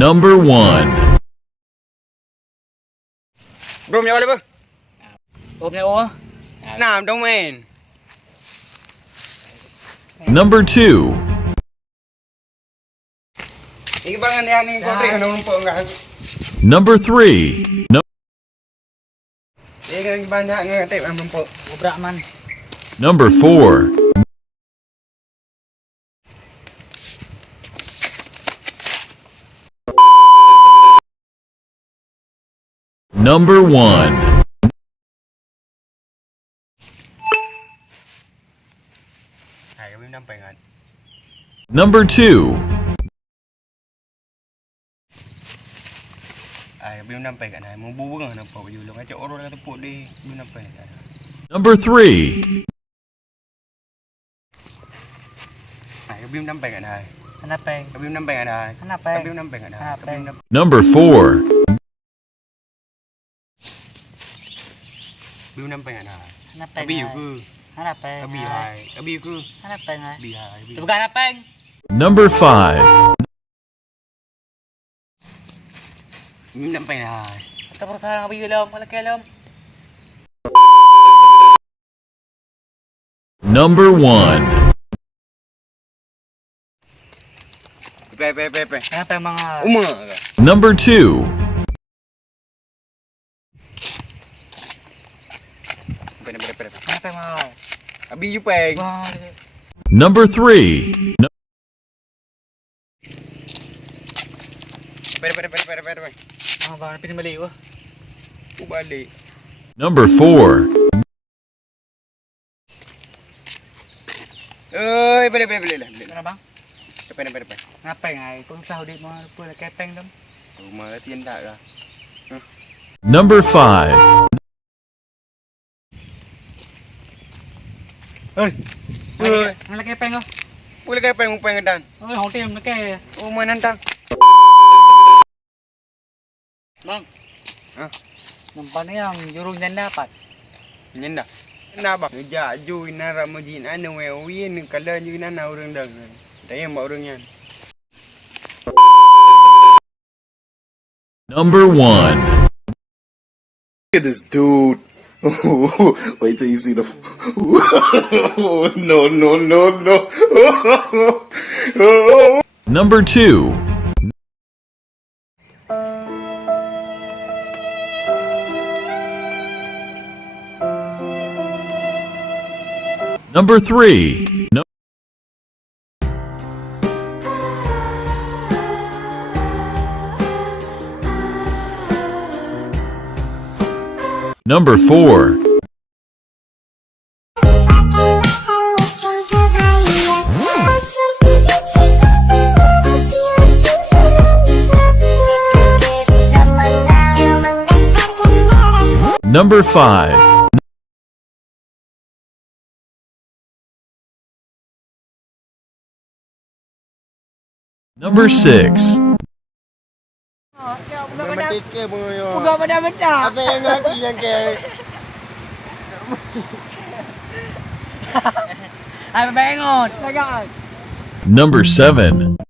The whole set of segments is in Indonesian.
Number 1. Bro, nhau đi bro. Ôm nhau á. Nào, đông men. Number 2. Ini bangan ya nih, kau trik nung po enggak? Number 3. Ini kan banyak ngetip am po. Gobrak man. Number 4. Number 1. Hai, kami nampak kan? Number 2. Hai, kami nampak kan? Hai, mau buang kan nampak baju lu. Macam orang kata put di, kami nampak kan? Number 3. Hai, kami nampak kan? Hai, Hanapeng. kami nampak kan? Hai, Hanapeng. kami nampak kan? Hai, kami nampak. Number 4. Kami nampak kan? Hai, Hanapeng. kami juga. Hanapeng. Kami hai, kami juga. Hanapeng hai. Kami hai, Itu bukan hanapeng. Number 5. kami nampak kan? Hai. Kita berusaha ngabi dalam, malaki dalam. Number 1. Pe. Hanapeng mga. Uma. Number 2. Pe. Hanapeng mga. Kami juga peng. Wah. Number 3. Pe. Mga ba napin mali oh. Balik. Number 4. Balik. Ano bang? Pe. Hanapeng hai. Kung sa hudi mga pula kepeng dam. Rumah latihan tak lah. Number 5. Malaki kepeng oh. Boleh kaya peng dan. Oh, hotel malaki. Rumah nantang. Bang. Hah? Nampak na yang jurung dan dapat. Nyenda. Kenapa? Jaju ina ramajin anu win kalau ju ina orang dah. Tanya mak orangnya. Number 1. Look at this dude. Wait till you see the. No. Number 2. Number 3. Number 4. Number 5. Number 6. Memetik bunyo. Puga benda-benda. Ada yang lagi yang ke. Ay, mabengon. Lagaan. Number 7.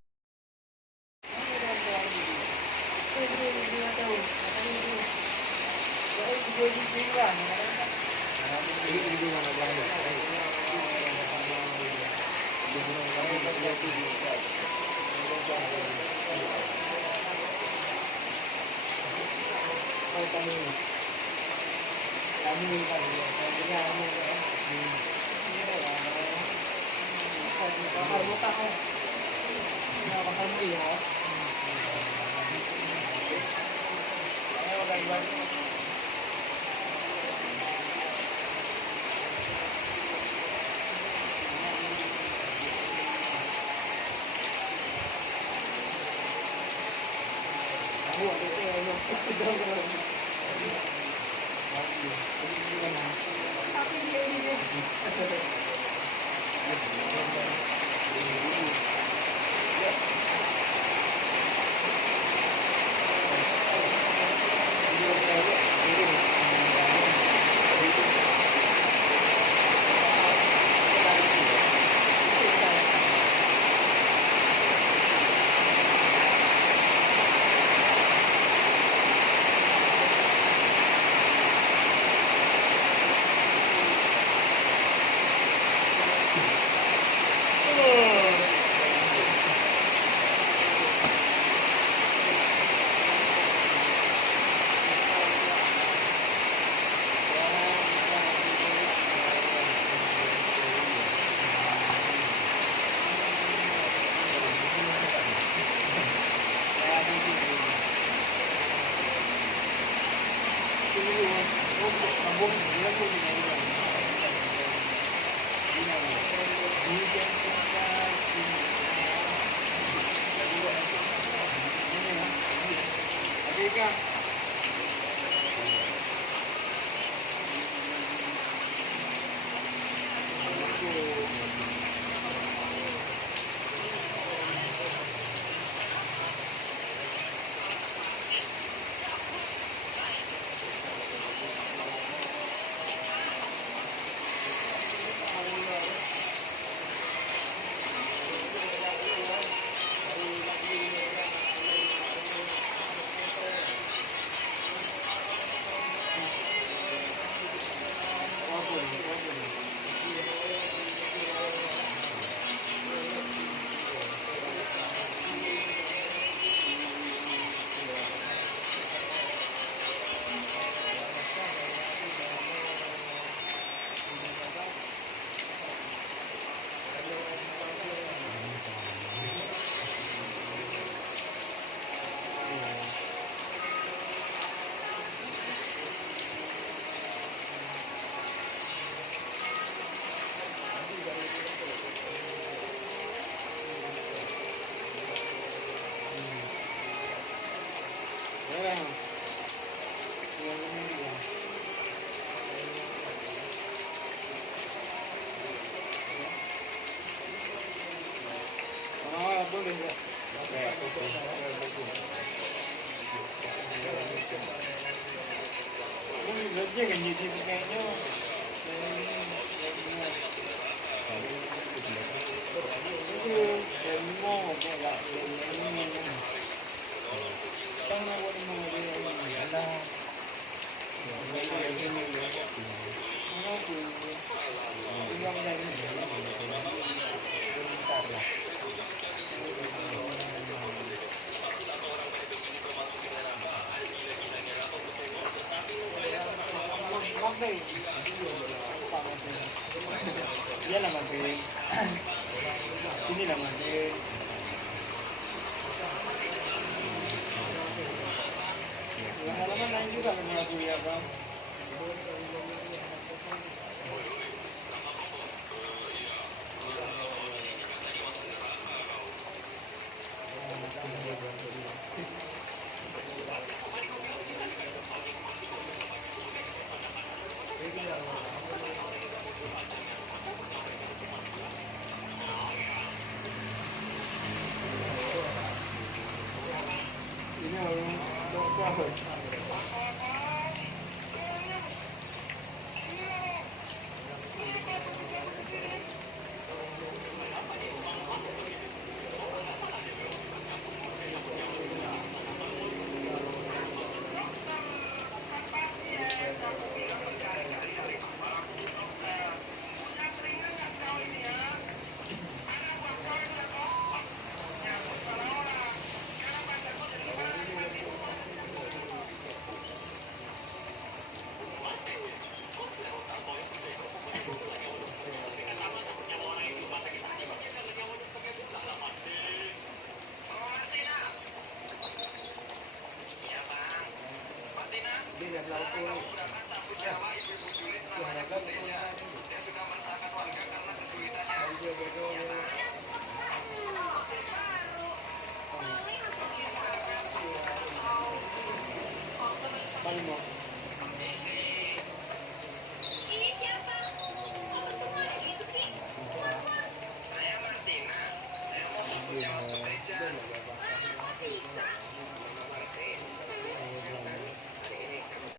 Dia lah makin. Ini lah makin. Lama-lama naik juga kan aku ya bang. Ini orang apa? Paling mau